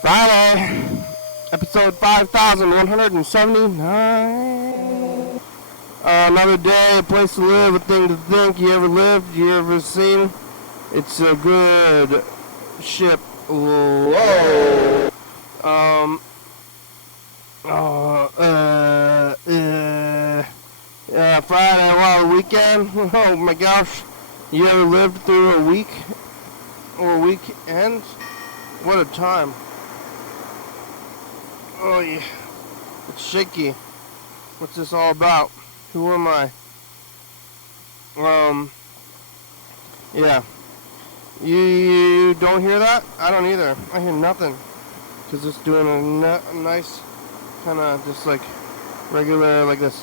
Friday, episode 5179. Another day, a place to live, a thing to think. You ever lived? You ever seen? It's a good ship. Whoa. Friday, wow, weekend. Oh my gosh. You ever lived through a week or a weekend? What a time. Oh yeah, it's shaky. What's this all about? Who am I? Yeah. You don't hear that? I don't either. I hear nothing. Because it's doing a nice, kind of just like regular, like this.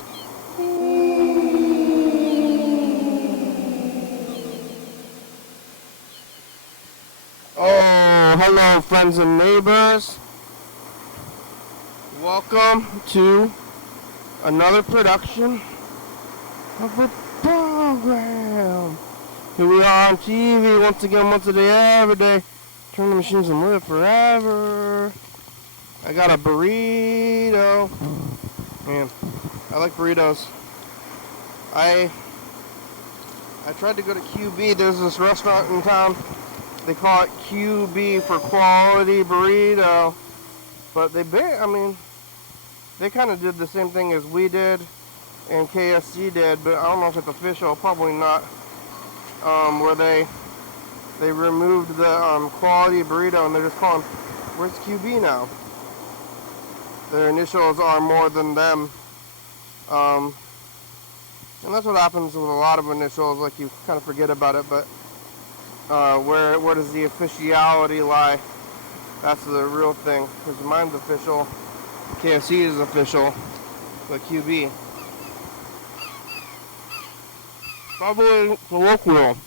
Oh, hello friends and neighbors. Welcome to another production of a program. Here we are on TV once again, once a day, every day. Turn the machines and live forever. I got a burrito. Man, I like burritos. I tried to go to QB. There's this restaurant in town. They call it QB for quality burrito. But they kind of did the same thing as we did and KFC did, but I don't know if it's official, probably not. Where they removed the quality burrito and they're just calling, where's QB now? Their initials are more than them. And that's what happens with a lot of initials, like you kind of forget about it, but where does the officiality lie? That's the real thing, because mine's official, KFC is official, but QB. Probably colloquial.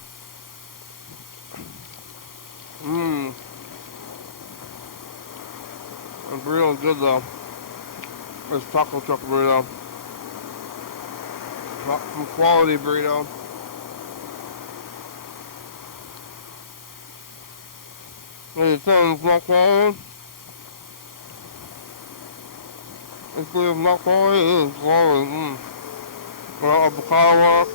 The burrito is good though. This taco truck burrito. Some quality burrito. It's not quality. It's not quality. It is quality. Avocado walk.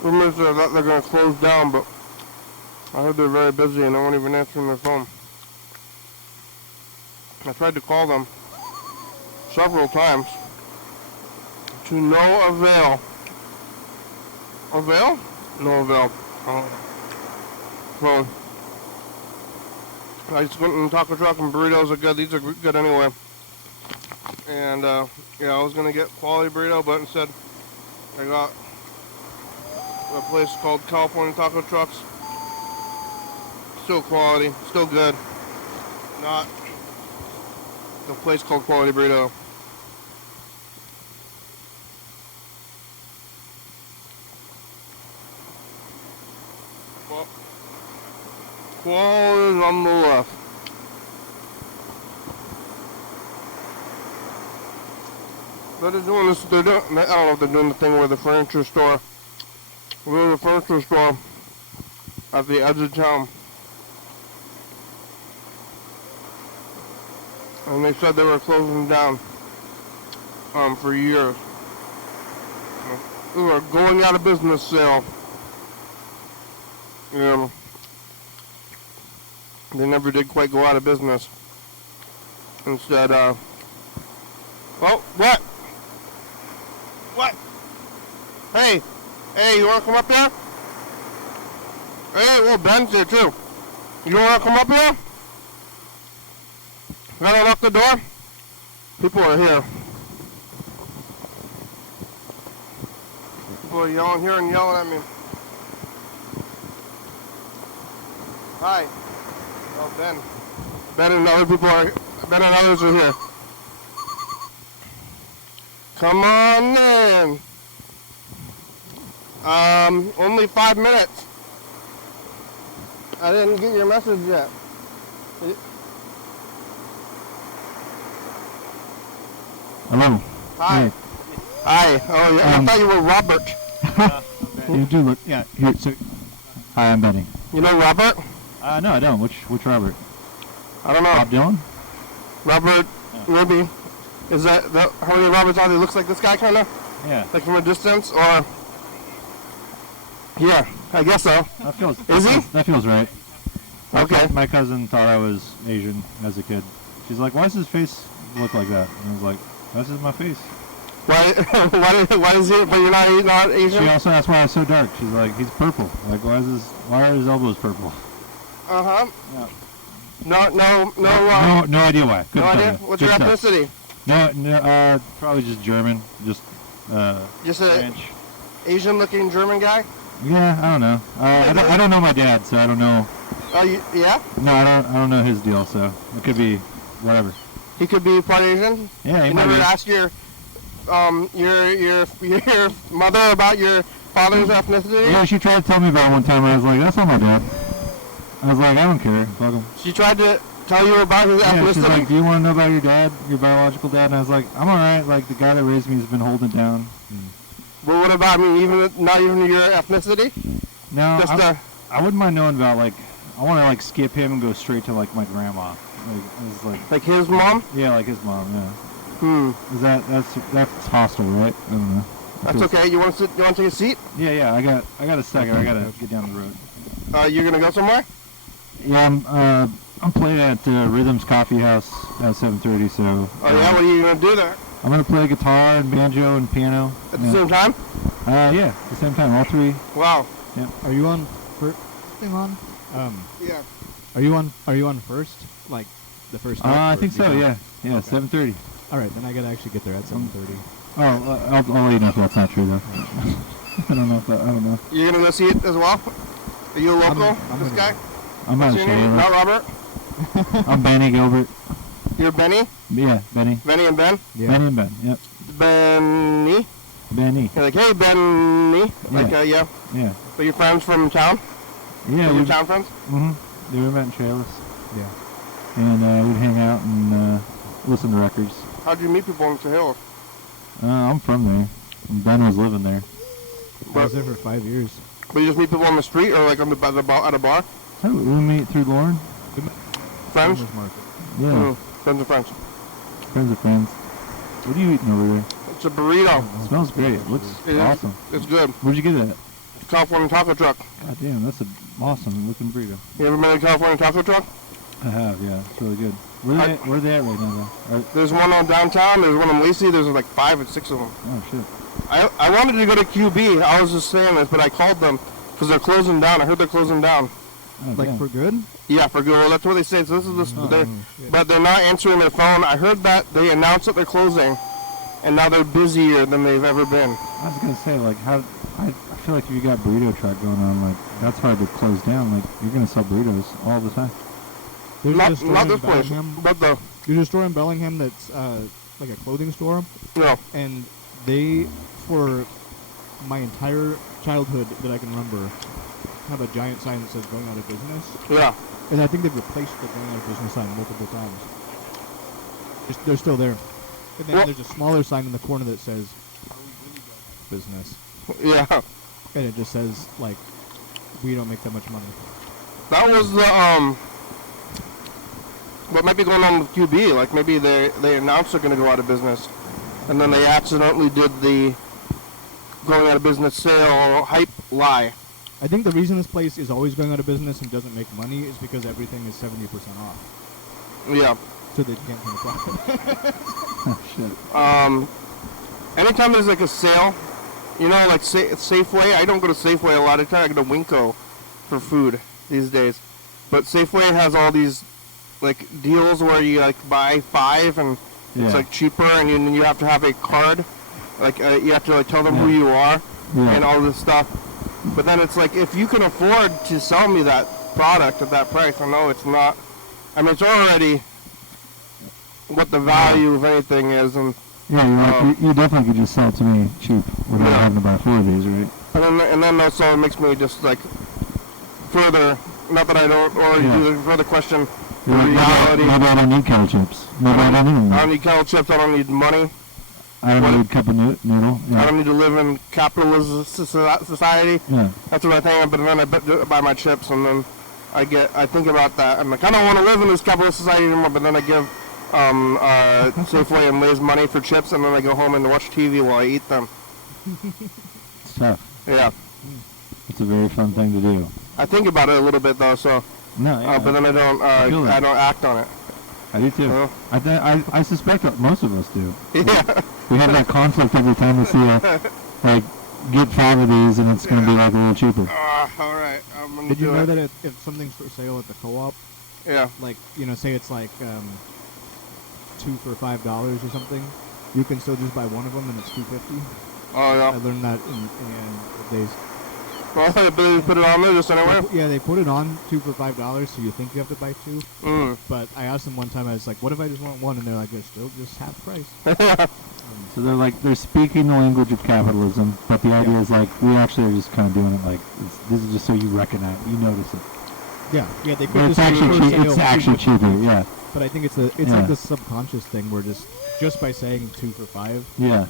Rumors that they're going to close down, but I heard they're very busy and they won't even answer their phone. I tried to call them several times to no avail. Avail? No avail. So I just went in taco truck and burritos are good. These are good anyway. And yeah, I was gonna get quality burrito, but instead I got a place called California Taco Trucks. Still quality, still good. Not a place called Quality Burrito. Well, quality on the left. But they're doing this, I don't know if they're doing the thing where the furniture store, at the edge of town. And they said they were closing down for years. They were going out of business sale. Yeah. They never did quite go out of business. Instead, well, what? What? Hey, you wanna come up here? Hey, well, Ben's here too. You wanna come up here? Gotta lock the door? People are here. People are yelling here and yelling at me. Hi. Oh, Ben. Ben and others are here. Come on in. Only 5 minutes. I didn't get your message yet. Hello. Hi. Hey. Hi. Oh, yeah. I thought you were Robert. You do look. Yeah. Here. So. Hi, I'm Benny. You know Robert? No, I don't. Which Robert? I don't know. Bob Dylan? Robert Ruby. Is that how many Roberts are there? Looks like this guy, kind of? Yeah. Like from a distance, or? Yeah, I guess so. That feels. Is he? That feels right. Okay. My cousin thought I was Asian as a kid. She's like, "Why does his face look like that?" And I was like, "That's just my face." Why? Why is it? But you're not Asian. She also asked why I was so dark. She's like, "He's purple. Like, why are his elbows purple?" Uh huh. Yeah. No idea why. No idea. What's your ethnicity? No, probably just German. Just a French. Asian-looking German guy. Yeah, I don't know. I don't know my dad, so I don't know. Yeah? No, I don't know his deal, so it could be whatever. He could be part Asian. Yeah, he you might never be. asked your mother about your father's ethnicity? Yeah, she tried to tell me about it one time. I was like, that's not my dad. I was like, I don't care. Fuck him. She tried to tell you about his ethnicity? Yeah, she's like, do you want to know about your dad, your biological dad? And I was like, I'm alright. Like, the guy that raised me has been holding it down. Well, what about me? Not even your ethnicity? No, I wouldn't mind knowing about, like, I want to, like, skip him and go straight to, like, my grandma. Like his mom? Yeah, like his mom, yeah. Is that's hostile, right? I don't know. That's okay. You want to take a seat? Yeah, I got a second. I got to get down the road. You're going to go somewhere? Yeah, I'm playing at Rhythm's Coffee House at 7:30, so... Oh, yeah? What are you going to do there? I'm going to play guitar and banjo and piano. At the same time? Yeah, at the same time, all three. Wow. Yeah. Are you on first thing on? Yeah. Are you on first? Like, the first stop? I think so, yeah. Yeah, okay. 7:30. Alright, then I gotta actually get there at 7:30. I'll let you know if that's not true, though. I don't know. You're going to go see it as well? Are you a local, this guy? I'm not sure. Not Robert? I'm Benny Gilbert. You're Benny? Yeah, Benny. Benny and Ben? Yeah. Benny and Ben, yep. Benny? Benny. You're like, hey, Benny. Like, yeah. Yeah. So your friends from town? Yeah. Your town friends? Mm-hmm. They were met in Trailers. Yeah. And we'd hang out and listen to records. How'd you meet people in the Hills? I'm from there. Ben was living there. I was there for 5 years. But you just meet people on the street or like at a bar? Oh, we meet through Lauren. Friends? Yeah. Friends of friends. Friends of friends. What are you eating over there? It's a burrito. It smells great. It looks awesome. It's good. Where'd you get that? California Taco Truck. God damn, that's an awesome looking burrito. You ever been to California Taco Truck? I have, yeah. It's really good. Where are they at right now, though? There's one on downtown. There's one in Lacey. There's like 5 or 6 of them. Oh, shit. I wanted to go to QB. I was just saying this, but I called them because they're closing down. I heard they're closing down. Oh, like damn. for good? Yeah, for good. Well, that's what they say. So this is but they're not answering their phone. I heard that they announced that they're closing, and now they're busier than they've ever been. I was gonna say, like, I feel like if you got burrito truck going on, like, that's hard to close down. Like, you're gonna sell burritos all the time. Not this place, but there's a store in Bellingham that's like a clothing store. No. And they, for my entire childhood that I can remember, have a giant sign that says going out of business. Yeah. And I think they've replaced the going out of business sign multiple times. They're still there. And then there's a smaller sign in the corner that says, are we really going out of business? Yeah. And it just says, like, we don't make that much money. That was the, what might be going on with QB. Like, maybe they announced they're going to go out of business. And then they accidentally did the going out of business sale hype lie. I think the reason this place is always going out of business and doesn't make money is because everything is 70% off. Yeah. So they can't turn a profit. Oh, shit. Anytime there's like a sale, you know, like Safeway. I don't go to Safeway a lot of times. I go to Winco for food these days. But Safeway has all these like deals where you like buy 5 and it's like cheaper, and then you have to have a card. Like you have to like tell them who you are and all this stuff. But then it's like, if you can afford to sell me that product at that price, I know it's not. I mean, it's already what the value of anything is, and yeah, you definitely could just sell it to me cheap without having to buy 4 of these, right? And then also it makes me just like further, not that I don't already do the further question the reality. Maybe I don't need kettle chips. Maybe I don't need them. I don't need kettle chips. I don't need money. I don't need a cup of noodle. Yeah. I don't need to live in capitalist society. Yeah. That's what I think. But then I buy my chips, and then I think about that. I'm like, I don't want to live in this capitalist society anymore. But then I give Safeway and Lay's money for chips, and then I go home and watch TV while I eat them. It's tough. Yeah. It's a very fun thing to do. I think about it a little bit though, so. No. Yeah. But then I don't. I don't act on it. I do too. I suspect that most of us do. Yeah. We have that conflict every time we see like get 5 of these and it's going to be like a little cheaper. All right. Did you know that if something's for sale at the co-op, yeah, like say it's like 2 for $5 or something, you can still just buy one of them and it's $2.50. Oh yeah. I learned that in days. Well, they put it on there just anyway. Yeah, they put it on 2 for $5, so you think you have to buy 2. Mm. But I asked them one time, I was like, "What if I just want one?" And they're like, "It's still just half price." So they're speaking the language of capitalism, but the idea is like we actually are just kind of doing it like this is just so you recognize, you notice it. Yeah, they could. It's actually cheaper. Yeah. But I think it's like the subconscious thing where just by saying 2 for $5. Yeah.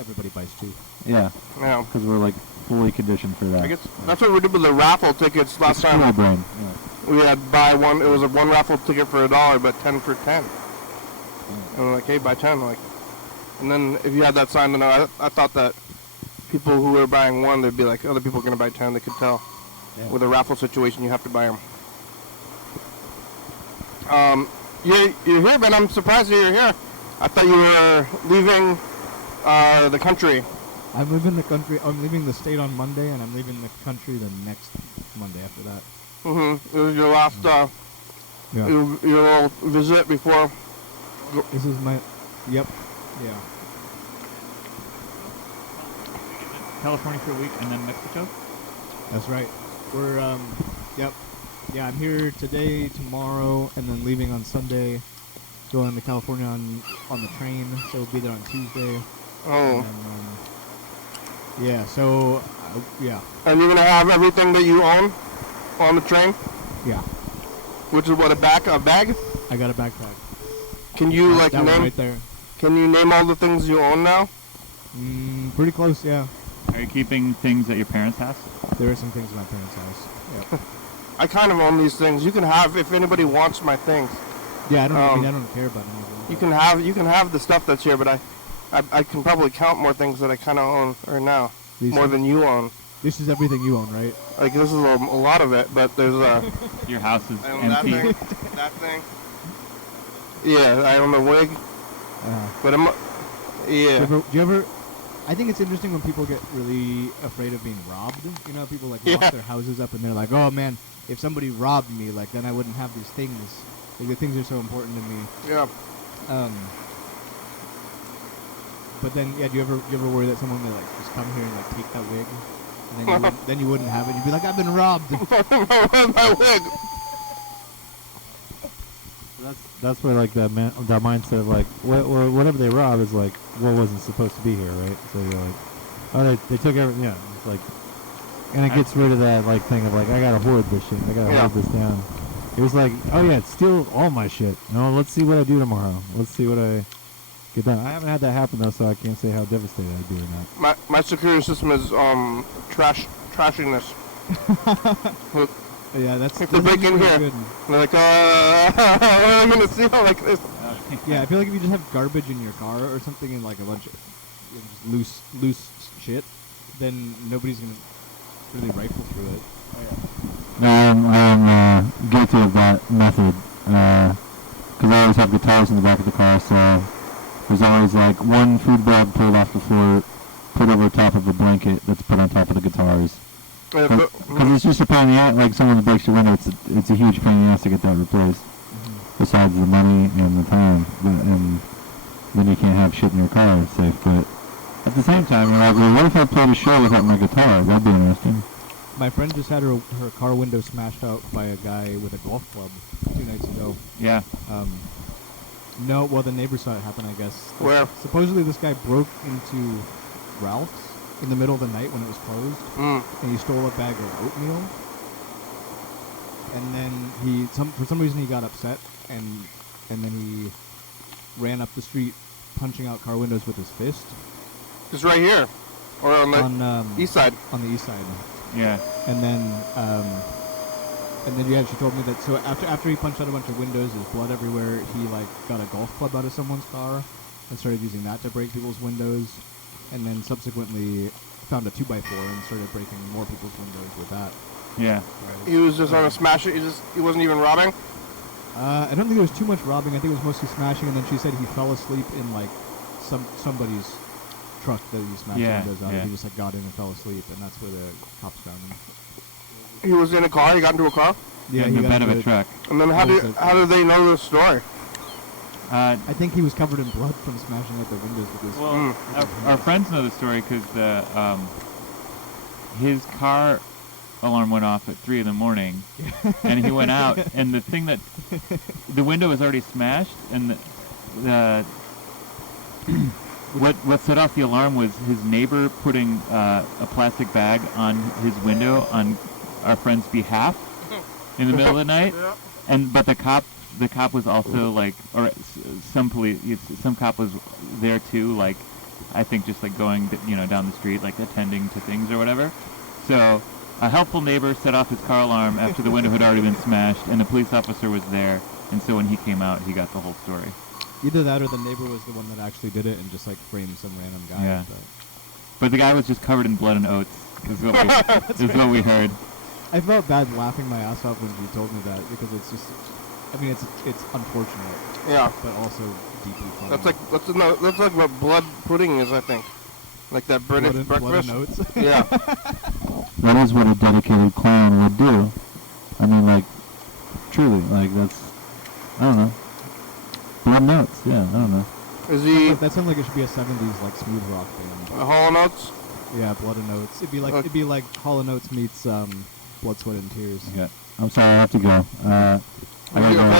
Everybody buys 2. Yeah. Yeah. Because we're like fully conditioned for that. I guess that's what we did with the raffle tickets last time. It's brain. Yeah. We had buy one. It was a one raffle ticket for $1, but 10 for 10. And we're like, hey, buy 10. Like, and then if you had that sign, then I thought that people who were buying one, they'd be like, other people are gonna buy 10. They could tell. Yeah. With a raffle situation, you have to buy them. You're here, but I'm surprised that you're here. I thought you were leaving the country. I'm leaving the country. I'm leaving the state on Monday, and I'm leaving the country the next Monday after that. Mm-hmm. It was your last, your little visit before. This is my, yep, yeah. California for a week, and then Mexico? That's right. We're, yep. Yeah, I'm here today, tomorrow, and then leaving on Sunday. Going to California on the train, so we'll be there on Tuesday. Oh. And, yeah, so, yeah. And you're going to have everything that you own on the train? Yeah. Which is what, a bag? I got a backpack. Can you, like, that name... right there. Can you name all the things you own now? Pretty close, yeah. Are you keeping things at your parents' house? There are some things at my parents' house. Yep. I kind of own these things. You can have, if anybody wants my things. Yeah, I don't care about anything. You can have the stuff that's here, but I can probably count more things that I kind of own right now. More than you own. This is everything you own, right? Like, this is a lot of it, but there's Your house is I own empty. that thing. Yeah, I own the wig. But yeah. Do you ever? I think it's interesting when people get really afraid of being robbed. You know, people like lock their houses up and they're like, "Oh man, if somebody robbed me, like then I wouldn't have these things. Like the things are so important to me." Yeah. But then, yeah, do you ever worry that someone may like just come here and like take that wig, and then you wouldn't have it? You'd be like, "I've been robbed." My wig. That's where like that mindset of like whatever they rob is like what wasn't supposed to be here, right? So you're like, oh, they took everything. Yeah, it's like, and it gets rid of that like thing of like I gotta hoard this shit. I gotta hold this down. It was like, oh yeah, steal all my shit. No, let's see what I do tomorrow. Let's see what I get done. I haven't had that happen though, so I can't say how devastated I'd be or not. My security system is trashiness. Yeah, that's if they break in here, good. They're like, I'm gonna steal like this. Yeah, I feel like if you just have garbage in your car or something and like a bunch of just loose shit, then nobody's gonna really rifle through it. No, I'm guilty of that method because I always have guitars in the back of the car, so there's always like one food bag pulled off the floor, put over top of a blanket that's put on top of the guitars. Because it's just a pain in the ass, like someone breaks your window, it's a huge pain in the ass to get that replaced. Besides the money and the time, and then you can't have shit in your car safe. But at the same time, you're like, well, what if I played a show without my guitar? That'd be interesting. My friend just had her car window smashed out by a guy with a golf club 2 nights ago. Yeah. No, well, the neighbor saw it happen, I guess. Where? Supposedly this guy broke into Ralph's in the middle of the night when it was closed, and he stole a bag of oatmeal. And then for some reason he got upset, and then he ran up the street punching out car windows with his fist. Just right here, or on the east side. On the east side. Yeah. And then yeah, she told me that. So after he punched out a bunch of windows, there's blood everywhere. He like got a golf club out of someone's car and started using that to break people's windows. And then subsequently found a 2x4 and started breaking more people's windows with that. Yeah. Right. He was just on a smash it. He wasn't even robbing. I don't think there was too much robbing. I think it was mostly smashing. And then she said he fell asleep in like somebody's truck that he smashed windows out of. He just like got in and fell asleep, and that's where the cops found him. He was in a car. He got into a car. Yeah, in the bed of a truck. And then how did they know the story? I think he was covered in blood from smashing out the windows with his. Well, our friends know the story because his car alarm went off at 3 a.m, and he went out, and the thing that the window was already smashed, and what set off the alarm was his neighbor putting a plastic bag on his window on our friend's behalf in the middle of the night, but the cop was also like, or some cop was there too, like I think just like going down the street, like attending to things or whatever. So a helpful neighbor set off his car alarm after the window had already been smashed, and the police officer was there, and so when he came out, he got the whole story. Either that or the neighbor was the one that actually did it and just like framed some random guy. Yeah. But the guy was just covered in blood and oats, is what we heard. I felt bad laughing my ass off when you told me that, because it's just, I mean, it's unfortunate. Yeah. But also deeply funny. That's like what blood pudding is, I think. Like that British breakfast. Blood and oats. Yeah. That is what a dedicated clown would do. I mean, like, truly, like, that's, I don't know. Blood Notes, yeah, I don't know. Is he... That sounds like it should be a 70s, like, smooth rock band. Hall & Oates? Yeah, Blood and Oates. It'd be like Hall & Oates meets Blood, Sweat, and Tears. Yeah. I'm sorry, I have to go.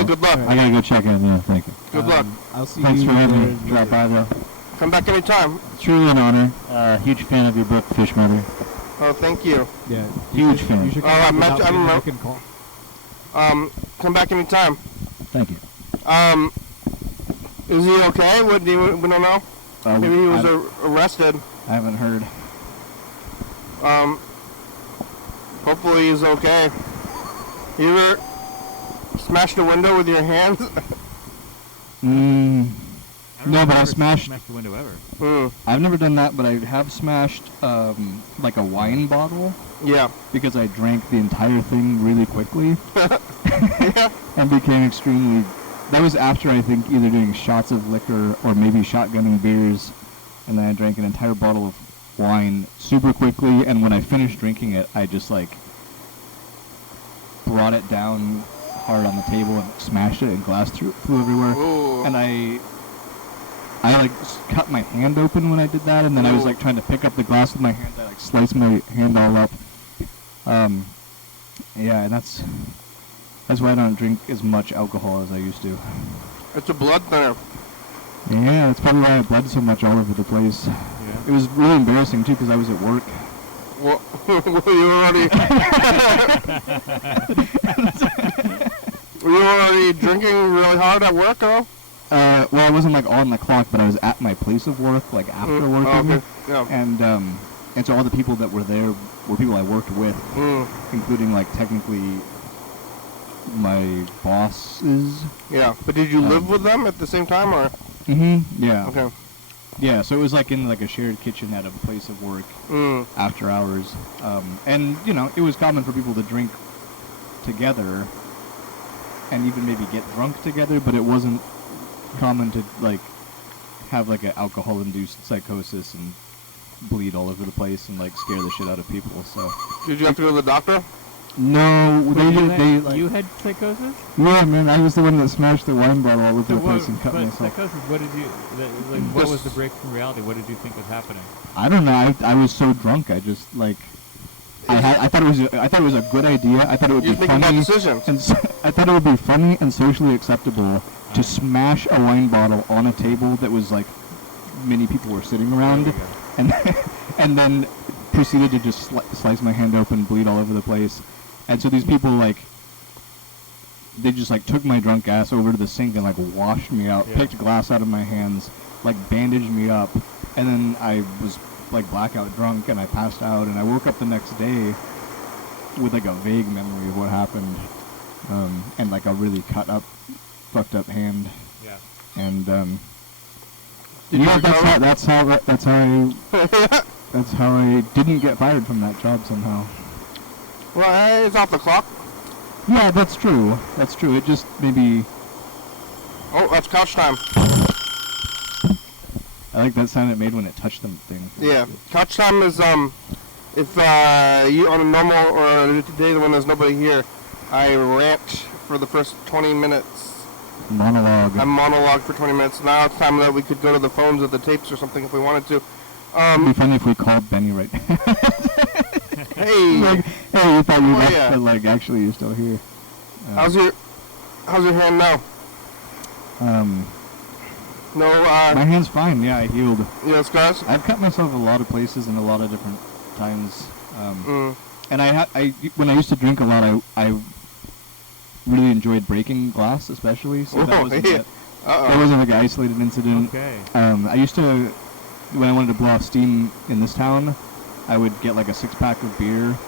Good luck. I gotta go check in, yeah, thank you. Good luck. I'll see Thanks you for having me later. drop by, though. Come back anytime. It's truly an honor. Huge fan of your book, Fish Mother. Oh, thank you. Yeah. Huge fan. You should come back without being fucking call. Come back anytime. Thank you. Is he okay? We don't know. Maybe he was arrested. I haven't heard. Hopefully he's okay. You ever smashed a window with your hands? No, but I smashed the window ever. I've never done that, but I have smashed like a wine bottle. Yeah. Because I drank the entire thing really quickly. Yeah. And became extremely... That was after, I think, either doing shots of liquor or maybe shotgunning beers. And then I drank an entire bottle of wine super quickly. And when I finished drinking it, I just, like, brought it down hard on the table and smashed it, and glass flew everywhere. Ooh. And I like cut my hand open when I did that, and then I was like trying to pick up the glass with my hand. I like sliced my hand all up. Yeah, and that's why I don't drink as much alcohol as I used to. It's a blood thinner. Yeah, that's probably why I bled so much all over the place. Yeah. It was really embarrassing too, because I was at work. Well, you were already drinking really hard at work, huh? Well, I wasn't like on the clock, but I was at my place of work, like after work. Okay. Yeah. And so all the people that were there were people I worked with, including like technically my bosses. Yeah, but did you live with them at the same time, or? Yeah. Okay. Yeah, so it was like in like a shared kitchen at a place of work after hours, and you know it was common for people to drink together, and even maybe get drunk together, but it wasn't common to like have like an alcohol-induced psychosis and bleed all over the place and like scare the shit out of people. So Did you have to go to the doctor? no, You had psychosis? yeah, man, I was the one that smashed the wine bottle all over So the place and cut but myself. psychosis, what did you, what was the break from reality? What did you think was happening? I don't know. I was so drunk. I just like I thought it was a good idea. I thought it would You be think about funny. decisions. And I thought it would be funny and socially acceptable to smash a wine bottle on a table that was like many people were sitting around, There you go. and and then proceeded to just slice my hand open, bleed all over the place. And so these people, like, they just, like, took my drunk ass over to the sink and, like, washed me out, picked glass out of my hands, like, bandaged me up. And then I was, like, blackout drunk, and I passed out. And I woke up the next day with, like, a vague memory of what happened. And, like, a really cut up, fucked up hand. Yeah. And, Did that's how I didn't get fired from that job somehow. Well, hey, it's off the clock. Yeah, that's true. That's true. It just maybe... Oh, that's couch time. I like that sound it made when it touched the thing. Yeah, couch time is, if you on a normal or today when there's nobody here, I rant for the first 20 minutes. Monologue. I monologue for 20 minutes. Now it's time that we could go to the phones or the tapes or something if we wanted to. It'd be funny if we called Benny right now. Hey. Like, hey, you thought you left, yeah. but like actually you're still here. How's your hand now? No, My hand's fine. Yeah, I healed. you know, scars? I've cut myself a lot of places in a lot of different times. And when I used to drink a lot, I really enjoyed breaking glass, especially. So that wasn't that wasn't like an isolated incident. Okay. I used to, when I wanted to blow off steam in this town, I would get like a 6-pack of beer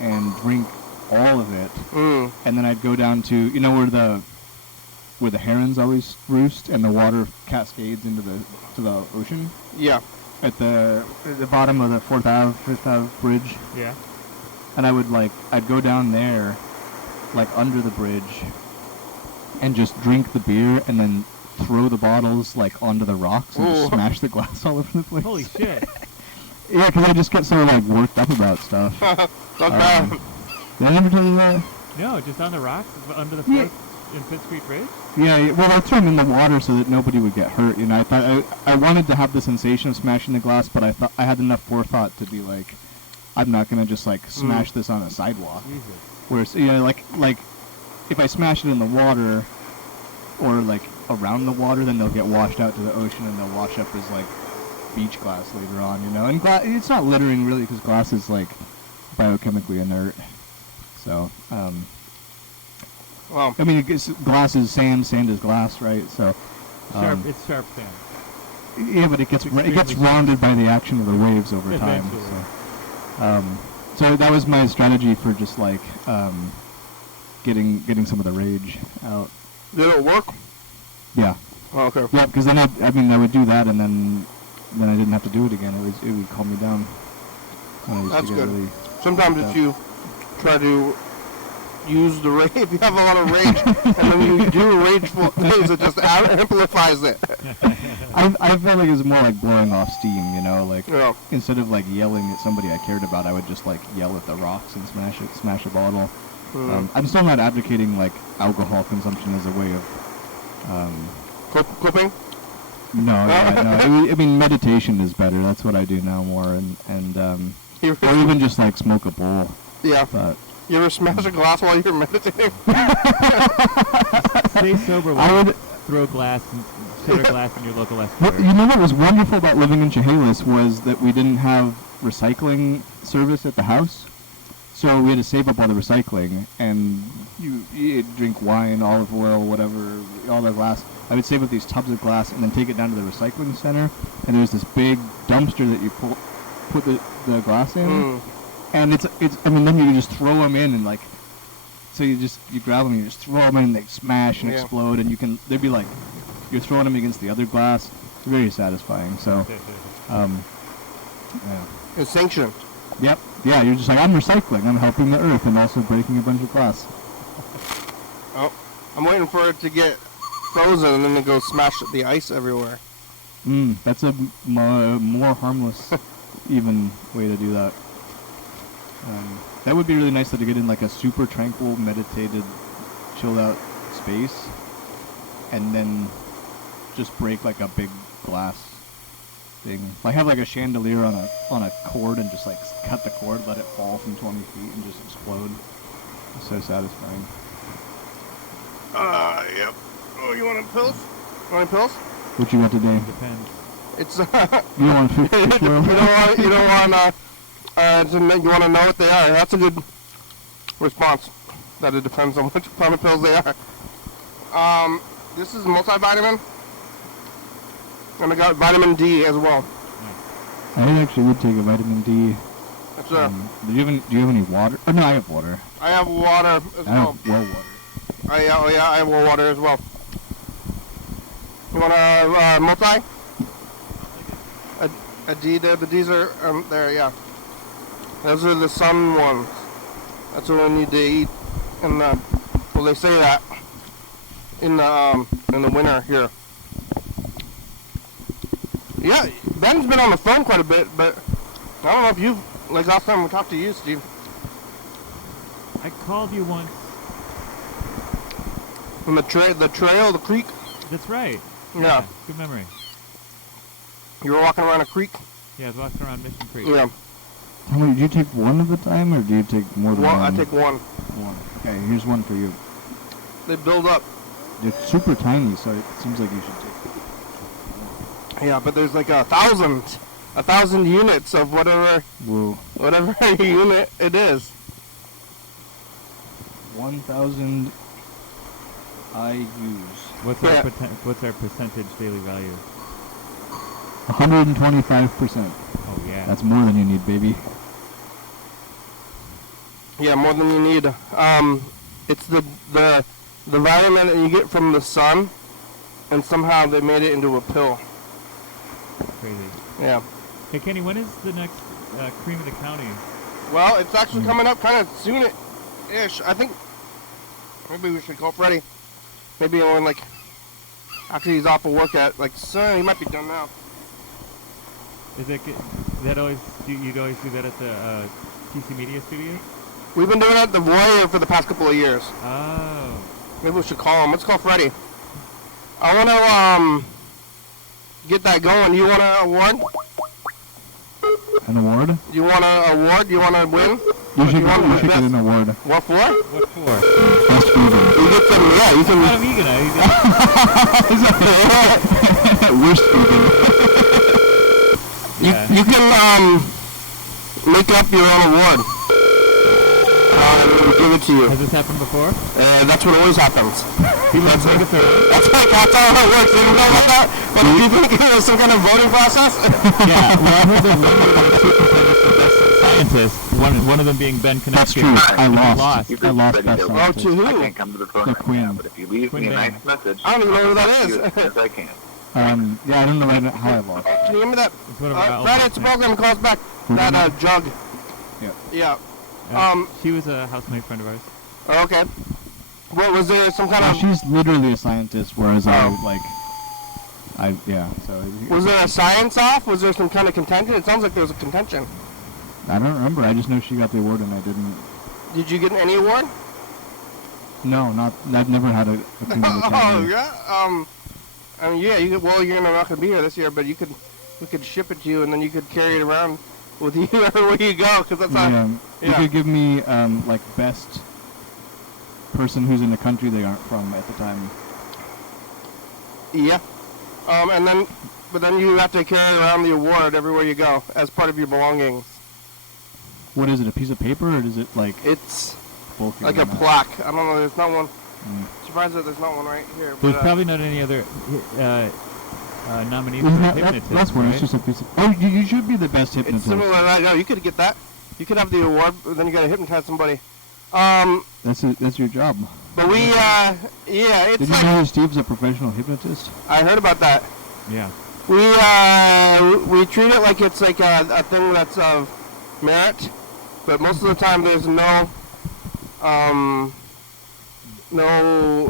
and drink all of it, and then I'd go down to, you know, where the herons always roost and the water cascades into the ocean. Yeah. At the bottom of the 4th Ave, 5th Ave bridge. Yeah. And I'd go down there, like under the bridge, and just drink the beer and then throw the bottles like onto the rocks and just smash the glass all over the place. Holy shit. Yeah, because I just get so like worked up about stuff. Not bad. Did I ever tell you that? No, just on the rocks under the Yeah. 4th in 5th Street Bridge? Yeah, well, I threw them in the water so that nobody would get hurt. You know, I thought I wanted to have the sensation of smashing the glass, but I thought I had enough forethought to be like, I'm not gonna just like smash this on a sidewalk. Jesus. Whereas, you know, like if I smash it in the water or like around the water, then they'll get washed out to the ocean and they'll wash up as like beach glass later on. You know, and it's not littering really because glass is like biochemically inert. So, Well, I mean, glass is sand, sand is glass, right? So, It's sharp sand. yeah, but it gets rounded by the action of the waves over time. Eventually. So that was my strategy for just like getting some of the rage out. did it work? Yeah, Oh, okay. yeah, because then I would do that and then I didn't have to do it again. It would calm me down. When I used That's to get good. really Sometimes Yeah. if you try to use the rage, if you have a lot of rage, and then you do rageful things, it just amplifies it. I felt like it was more like blowing off steam, you know, like Yeah. instead of like yelling at somebody I cared about, I would just like yell at the rocks and smash a bottle. I'm still not advocating like alcohol consumption as a way of Coping? no, I mean meditation is better. That's what I do now more, and You or even just like smoke a bowl. Yeah. But You ever smash a glass while you're meditating? Stay sober I while would. throw glass and shatter glass in your local Well, escalator. you know what was wonderful about living in Chehalis was that we didn't have recycling service at the house. So we had to save up all the recycling, and you'd drink wine, olive oil, whatever, all the glass. I would save up these tubs of glass and then take it down to the recycling center, and there was this big dumpster that you put the glass in, and then you just throw them in and like, so you grab them and you just throw them in and they smash and explode, and they'd be like, you're throwing them against the other glass. It's very satisfying. So, yeah. It's sanctioned. Yep. Yeah, you're just like, I'm recycling. I'm helping the earth and also breaking a bunch of glass. Oh, I'm waiting for it to get frozen and then to go smash the ice everywhere. That's a more harmless, even way to do that. That would be really nice to get in like a super tranquil, meditated, chilled out space, and then just break like a big glass thing. Like have like a chandelier on a cord and just like cut the cord, let it fall from 20 feet and just explode. It's so satisfying. Yep. Oh, you want pills? You want pills? What you got today? Depends. It's You don't want fish you oil? you want to know what they are. That's a good response. That it depends on which kind of pills they are. This is multivitamin, and I got vitamin D as well. I actually would take a vitamin D. That's Do you have any water? Oh no, I have water. I have water as I well. have well water. I have well water as well. You want a multi? A D there. The D's are there. Yeah. Those are the sun ones. That's what we need to eat. And well, they say that in the winter here. Yeah, Ben's been on the phone quite a bit, but I don't know if you've, like last time we talked to you, Steve. I called you once. From the trail, the creek. That's right. Yeah. Good memory. You were walking around a creek. Yeah, I was walking around Mission Creek. Yeah. How many, do you take one at a time, or do you take more than Well, one? I take one. One. Okay, here's one for you. They build up. It's super tiny, so it seems like you should take. Yeah, but there's like 1,000 units of whatever Whoa. unit it is. 1,000 IUs. What's Yeah. what's our percentage daily value? 125%. Oh yeah. That's more than you need, baby. Yeah, more than you need. It's the vitamin that you get from the sun, and somehow they made it into a pill. crazy. Yeah. Hey Kenny, when is the next cream of the county? Well, it's actually coming up kind of soon-ish. I think maybe we should call Freddie. Maybe when after he's off of work at he might be done now. Is it that always you'd always do that at the PC Media Studios? We've been doing it at the Voyeur for the past couple of years. Oh. Maybe we should call him. Let's call Freddie. I want to get that going. You want an award? An award? You want an award? You want to win? You should want get an award. What for? What for? Best vegan. You get some. Yeah, you I'm not a can. vegan. Worst vegan. Yeah. You can make up your own award. Give it to you. Has this happened before? That's what always happens. That's That's how it works. You know that? But do you think it was some kind of voting process? Yeah. Well, I heard that one of the scientists, one of them being Ben Konechny. That's true. I lost. You've I lost ready that to- Oh, to scientist. who? I can't come to the phone The right Queen. now, but if you leave Queen me a Bang. nice message, I don't even know who that I'll is. get you as soon as I can. Yeah, I don't know how I lost. Can you give me that? It's one of our Fred, it's a program. Call us back. Program? That jug. Yeah. Yeah. She was a housemate friend of ours. Oh, okay. What was there some kind Well, of? she's literally a scientist, whereas Oh. so. Was there a science off? Was there some kind of contention? It sounds like there was a contention. I don't remember. I just know she got the award and I didn't. Did you get any award? No, not. I've never had a cream of the Oh county. yeah. I mean, yeah. You're not gonna be here this year, but we could ship it to you, and then you could carry it around with you everywhere you go, because that's not. Yeah, you Yeah. could give me best person who's in the country they aren't from at the time. Yeah. But then you have to carry around the award everywhere you go as part of your belongings. What is it? A piece of paper, or is it like It's bulky? like a plaque. I don't know. There's not one. Mm. Surprised that there's not one right here. There's but, probably not any other nominees for Isn't hypnotist, that's one. right? It's just a piece of. Oh, you should be the best It's hypnotist. similar to that. No, you could get that. You could have the award, but then you gotta hypnotize somebody. That's your job. But we, yeah, it's Did you like, know Steve's a professional hypnotist? I heard about that. Yeah. We treat it like it's like a thing that's of merit, but most of the time there's no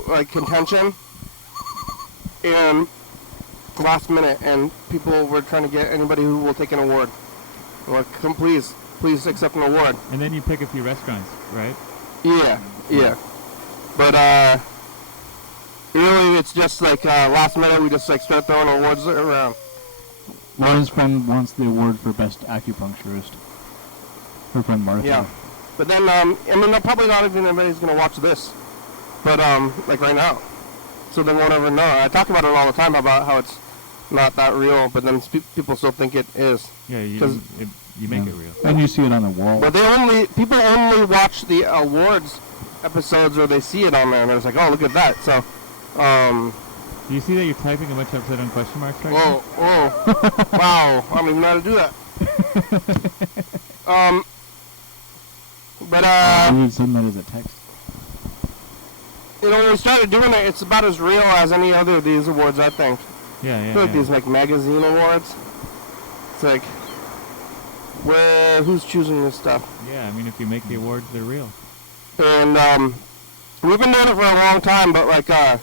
like contention. And last minute, and people were trying to get anybody who will take an award. We're like, come please accept an award. And then you pick a few restaurants, right? Yeah. But really, it's just like last minute. We just like start throwing awards around. Well, his friend wants the award for best acupuncturist. Her friend Martha. Yeah. But then, I mean, probably not even anybody's gonna watch this. But like right now, so they won't ever know. I talk about it all the time about how it's not that real, but then people still think it is. Yeah, you 'Cause- make it real. And you see it on the wall. But people only watch the awards episodes where they see it on there, and it's like, oh, look at that. So, Do you see that you're typing a bunch of upside down question marks right whoa, wow, I don't even know how to do that. But You would send that as a text. when we started doing it, it's about as real as any other of these awards, I think. Yeah, I feel like these like magazine awards. It's like, who's choosing this stuff? Yeah, I mean, if you make the awards, they're real. And we've been doing it for a long time, but like I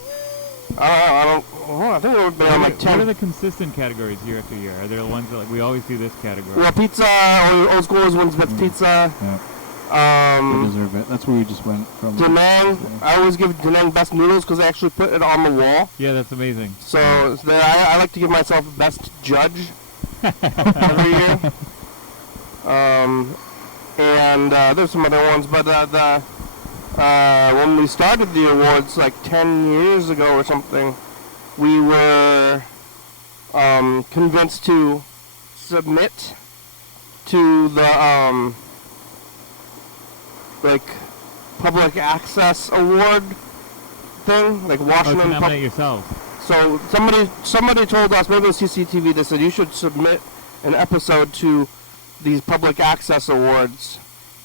think we've been on like 10. What are the consistent categories year after year? Are there the ones that like we always do this category? Well, pizza, old school is wins best pizza. Yeah. They deserve it. That's where we just went from. Da Nang, I always give Da Nang best noodles because they actually put it on the wall. Yeah, that's amazing. So I like to give myself best judge every year. And there's some other ones, but when we started the awards like 10 years ago or something, we were convinced to submit to the like public access award thing, like To Washington. nominate yourself. So somebody told us, maybe it was CCTV, they said you should submit an episode to these public access awards,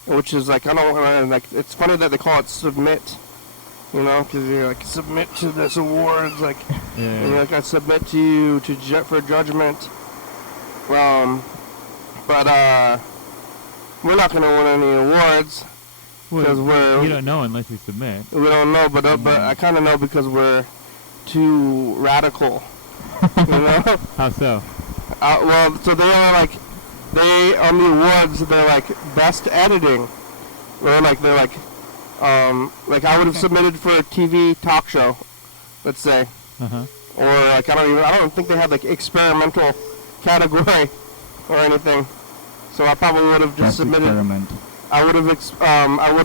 which is like, I don't like, it's funny that they call it submit, because you're like, submit to this awards, like, Yeah. and you're like, I submit to you for judgment. But we're not gonna win any awards because You don't know unless you submit. we don't know, but I kind of know because we're too radical, How so? Well, so they are like, on the awards, they're like best editing. They're like I would have submitted for a TV talk show, let's say, Uh-huh. or like I don't think they had like experimental category or anything. So I probably would have just Best submitted. experiment. I would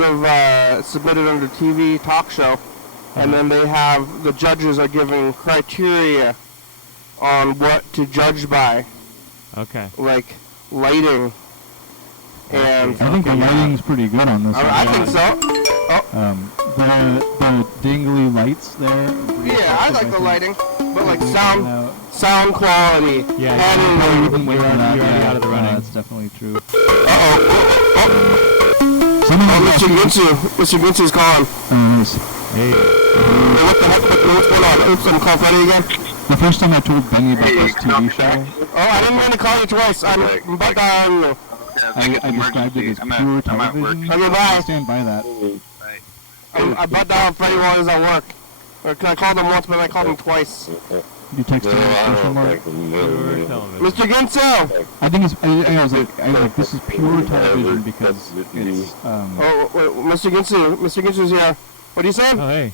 have submitted under TV talk show, and then the judges are giving criteria on what to judge by, Okay. like lighting, and I think the lighting's pretty good on this one. I think so. The dingly lights there. Yeah, I like the lighting, but like sound quality. Yeah, editing. Even with You're that, already out of the running. That's definitely true. Mr. Gutsu's calling. Nice. Hey. Hey, what the heck? What's going on? Oops, I'm calling Freddie again. The first time I told Benny about this TV show, Oh, I didn't mean to call you twice. I'm butt down you. I described it as pure television. Okay, bye. I stand by that. I butt down Freddie while he's at work. Or can I call him once, but I called him twice? You texted me a question mark. Pure television. Mr. Ginsu! I think it's. I was like, this is pure television because it's. Oh, wait, Mr. Ginsu's here. What are you saying? Oh, hey.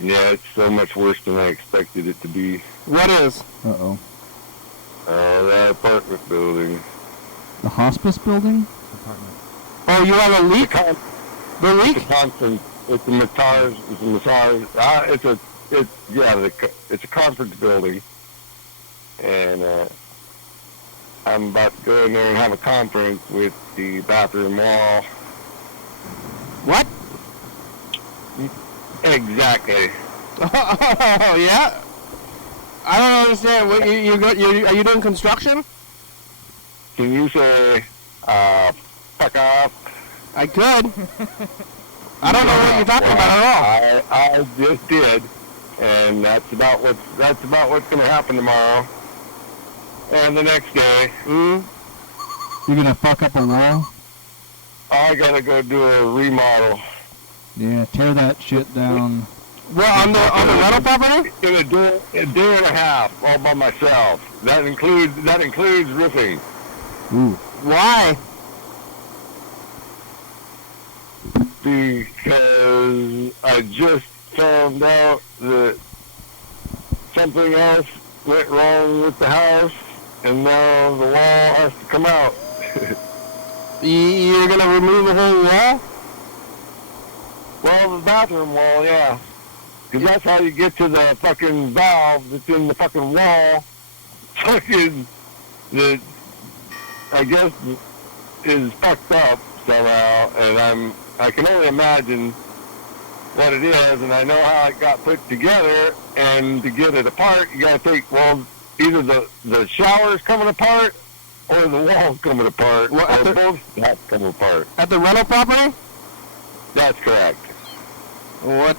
Yeah, it's so much worse than I expected it to be. What is? Uh-oh. That apartment building. The hospice building? Apartment. Oh, you have a leak? The leak? It's a conference. It's a massage. It's a conference building, and I'm about to go in there and have a conference with the bathroom wall. What? Exactly. Oh, yeah? I don't understand. What, are you doing construction? Can you say, fuck off? I could. I don't know what you're talking about at all. I just did, and that's about what's going to happen tomorrow, and the next day. Mm. You're gonna fuck up a wall? I gotta go do a remodel. Yeah, tear that shit down. Well, on the rental property? In a day and a half, all by myself. That includes roofing. Ooh. Why? Because I just found out that something else went wrong with the house, and now the wall has to come out. You're gonna remove the whole wall? Well, the bathroom wall, yeah. because that's how you get to the fucking valve that's in the fucking wall. Fucking, that I guess is fucked up somehow, and I can only imagine what it is, and I know how it got put together, and to get it apart, you gotta take, well, either the shower's coming apart, or the wall's coming apart, or both have to come apart. At the rental property? That's correct. What?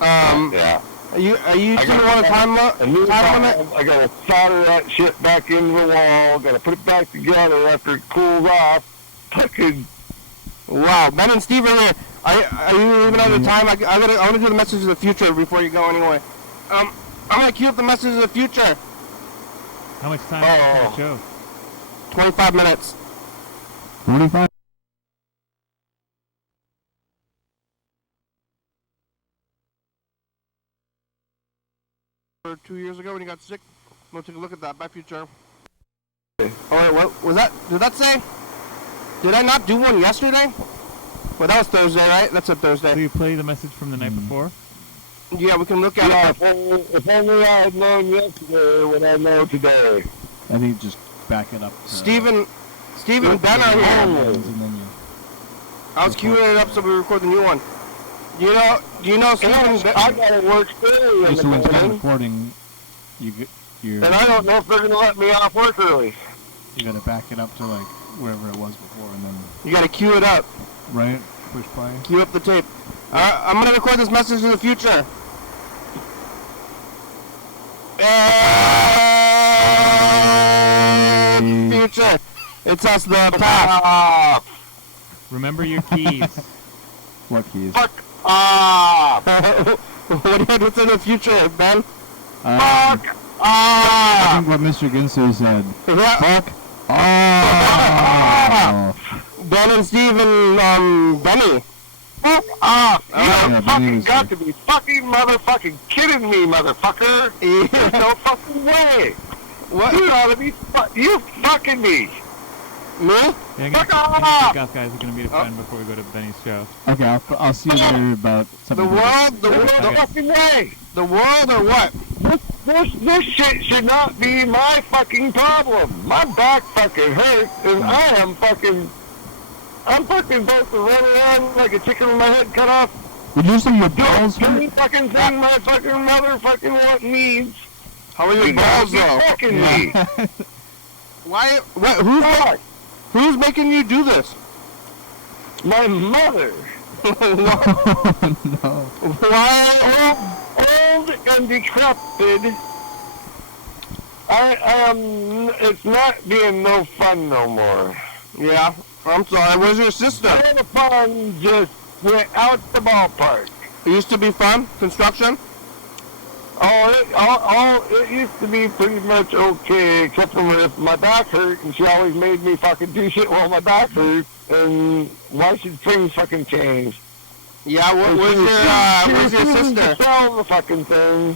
Yeah. Are you two on a time limit? I gotta solder that shit back into the wall, gotta put it back together after it cools off. Fucking. Wow, Ben and Steve are here. Are you even at the time? I want to do the message of the future before you go anyway. I'm gonna cue up the message of the future. How much time is the show? 25 minutes. 45? Or 2 years ago when you got sick. We'll take a look at that. Bye, future. Alright, what was that? Did that say? Did I not do one yesterday? Well, that was Thursday, right? That's a Thursday. So you play the message from the night before? Yeah, we can look at it. If only I had known yesterday what I know today. I think just back it up. Stephen Ben are here. And then you I was queuing it up so we record the new one. Do you know Stephen? I gotta work early in just the when it's done morning, recording, you're and I don't know if they're gonna let me off work early. you gotta back it up to like wherever it was before, and then You gotta queue it up. right push play. Queue up the tape. I'm gonna record this message in the future. Future. It's us, the past. Remember your keys. What keys? Fuck off! What's in the future, Ben? Fuck I off! think what Mr. Ginso said. Yeah. Fuck off! Ben and Steve and Benny. Fuck off! You yeah, don't Benny fucking was got there. to be fucking motherfucking kidding me, motherfucker! There's no fucking way! What? You ought to be you fucking me! Me? Yeah, Fuck I off! think guys are going to meet a friend before we go to Benny's show. Okay, I'll see you later about The something. world, There's no fucking way! the world, or what? This shit should not be my fucking problem. My back fucking hurts, and I'm fucking supposed to run around like a chicken with my head cut off. Would you say your balls Any hurt? fucking thing my fucking motherfucking what needs. How are your balls, though? Fucking me. Why? What? Fuck. Who's making you do this? My mother. No. Why? Old and decrepit. It's not being no fun no more. Yeah. I'm sorry. Where's your sister? All the fun just went out the ballpark. It used to be fun. Construction. It used to be pretty much okay, except for if my back hurt, and she always made me fucking do shit while my back hurt, and why should things fucking change? Yeah. Where's your sister? Sell the fucking thing.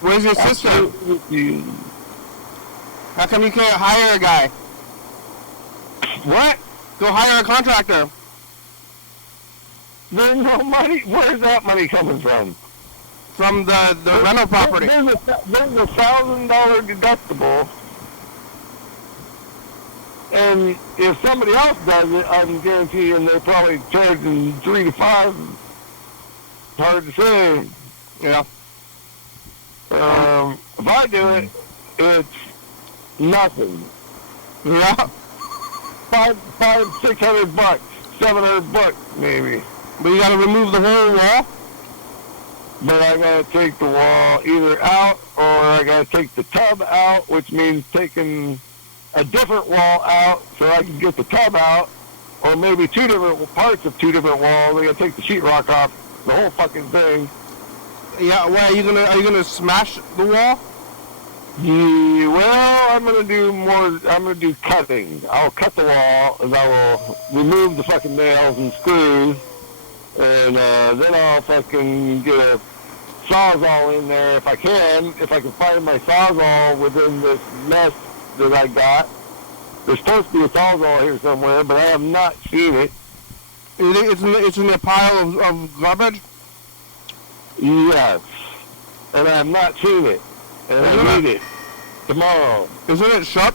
Where's your sister? Absolutely. How come you can't hire a guy? What? Go hire a contractor. There's no money. Where's that money coming from? From the rental property. There's a $1,000 deductible. And if somebody else does it, I'm guaranteeing they're probably charging 3 to 5. It's hard to say. Yeah. If I do it, it's nothing. Yeah. $600, $700 maybe. But you gotta remove the whole wall. But I gotta take the wall either out, or I gotta take the tub out, which means taking a different wall out so I can get the tub out, or maybe two different parts of two different walls. I gotta take the sheetrock off, the whole fucking thing. Yeah. Well, are you gonna smash the wall? Yeah, well, I'm gonna do cutting. I'll cut the wall, and I will remove the fucking nails and screws, and then I'll fucking get a Sawzall in there if I can find my Sawzall within this mess that I got. There's supposed to be a Sawzall here somewhere, but I have not seen it. You think it's in a pile of garbage? Yes. And I have not seen it. And I need it tomorrow. Isn't it sharp?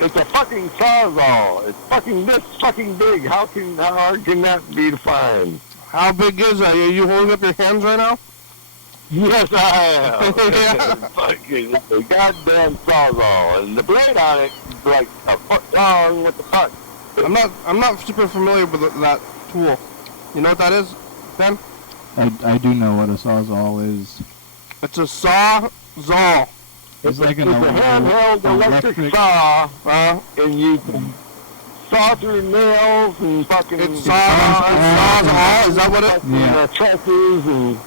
It's a fucking sawzall. It's fucking this fucking big. How hard can that be to find? How big is that? Are you holding up your hands right now? Yes, I am. Yeah. Fucking it's a goddamn sawzall, and the blade on it is like a foot long. What the fuck? I'm not super familiar with that tool. You know what that is, Ben? I do know what a sawzall is. It's a sawzall. It's like it's an a handheld electric saw, and you can saw through nails and fucking... It saws all? Is that what it... Yeah. Trusses and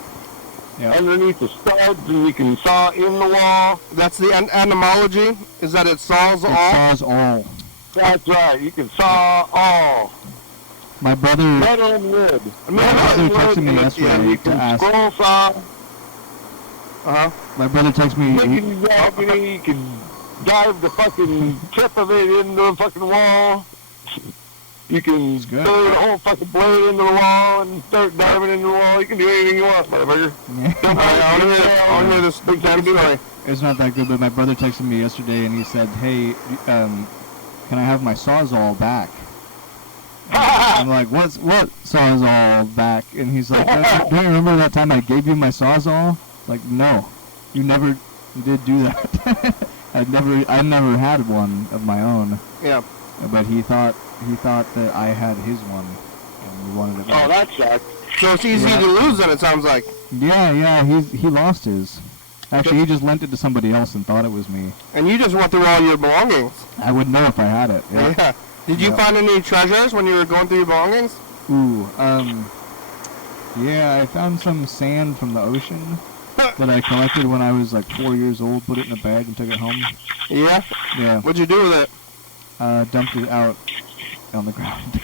underneath the studs, and you can saw in the wall. That's the etymology? Is that it saws all? It saws all. That's right. You can saw all. My brother... Metal and wood. My brother texted me yesterday you to can ask... scroll saw. My brother texted me... You can dive the fucking tip of it into the fucking wall. You can good. throw the whole fucking blade into the wall and start diving into the wall. You can do anything you want, motherfucker. I want to hear this big time story. It's not that good, but my brother texted me yesterday and he said, hey, can I have my sawzall back? I'm like, what sawzall back? And he's like, don't you remember that time I gave you my sawzall? Like, no, you never did do that. I never had one of my own. Yeah. But he thought that I had his one, and he wanted it back. Oh, that sucks. So it's easy to lose then, it sounds like. Yeah, he lost his. Actually, he just lent it to somebody else and thought it was me. And you just went through all your belongings. I wouldn't know if I had it. Yeah. Did you find any treasures when you were going through your belongings? Ooh, yeah, I found some sand from the ocean that I collected when I was like 4 years old, put it in a bag and took it home. Yeah? Yeah. What'd you do with it? Dumped it out on the ground.